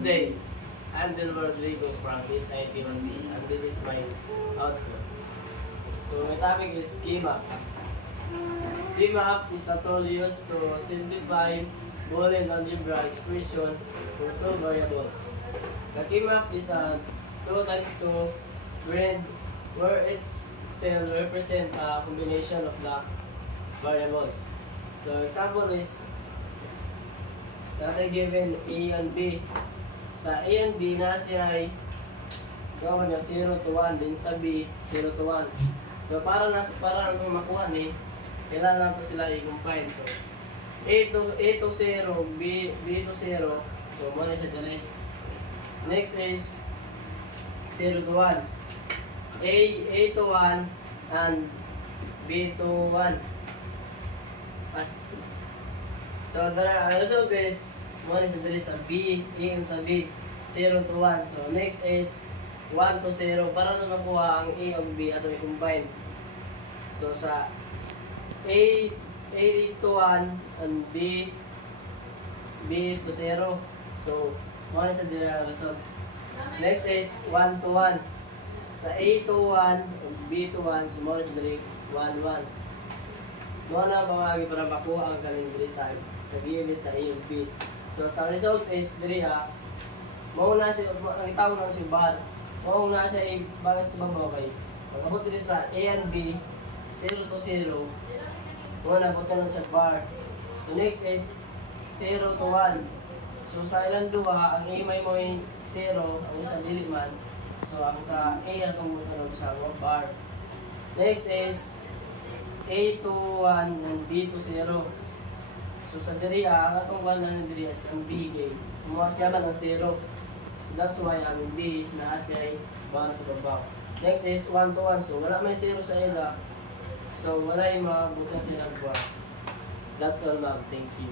Good day. I'm Delmar Rodrigo from this IT1B and this is my outlook. So my topic is key maps. Key map is a tool used to simplify Boolean algebra expression for two variables. The key map is a 2 times 2 grid where each cell represents a combination of the variables. So example is natin given A and B. Sa A and B na siya ay gawa niya 0 to 1, din sa B 0 to 1. So para natin makuha ni, kailangan natin sila i-combine. So A to 0, B to 0. So muna siya dyan. Next is 0 to 1. A to 1 and B to 1. So the result is muna siya dyan sa B, A and sa B 0 to 1. So next is 1 to 0 para na makuha ang A o B at i-combine. So sa A to 1 and B to 0. So muna sa dyan result. Next is 1 to 1. Sa A to 1 and B to 1, so muna sa dyan 1, 1. Muna pamagi para makuha ang kaling sa given sa A and B. So sa result is diri mauna siya ang itaw na si bar. Mauna siya i-balance sa babaw kay. Pagabot diri sa A and B 0 to 0. Muna buto na sa bar. So next is 0 to 1. So sa ilang duha ang A may 0, ang isa dili man. So ang sa A atong buto sa bar. Next is A to 1 and B to 0. So sa diri ang atong 1 na diri is ang B kay kumuha siya man ang 0. So that's why ang B na siya ay bawang sa babaw. Next is 1 to 1. So wala may 0 sa ila. So wala yung mga butang sila buwan. That's all, ma'am. Thank you.